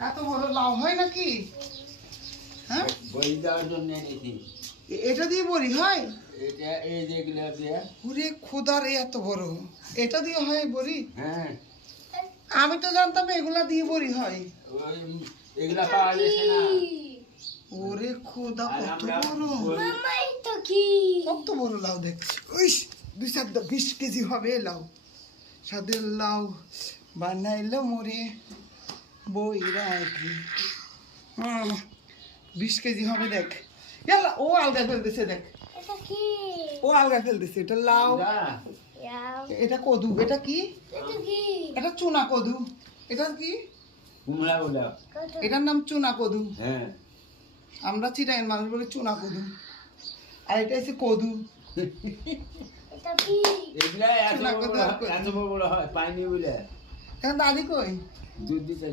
এত বড় লাউ হয় নাকি? হ্যাঁ, বড়ি দেওয়ার জন্য এনেছি। এটা দিয়ে বড়ি হয়? এটা এই যেগুলো দিয়ে। ওরে খোদার, এত বড়! এটা দিয়ে হয় বড়ি? হ্যাঁ, আমি তো জানতাম এগুলা দিয়ে বড়ি হয়। ওই এগুলা পাওয়া যাচ্ছে না। ওরে খোদা, আর কত আমরা বড়! কত বড় লাউ দেখছি! উইস, 20 কেজি হবে লাউ। সাদের লাউ বানাইলো মোরে বইরা কি। 20 কেজি হবে দেখ। ইয়াল্লা, ও আলগা ফেলতেছে দেখ। ও আলগা ফেলতেছে। এটা লাউ, এটা কদু। এটা কি? এটা চুনা কদু। এটা কি? কুমড়া বলে। এটার নাম চুনা কদু। হ্যাঁ, আমরা চিটাইয়ের মানুষ বলে চুনা কদু। আর এটা হচ্ছে কদু। এগুলা এত বড় হয়, পাইনি বলে। এখন দাদি কই? দুধ দিতে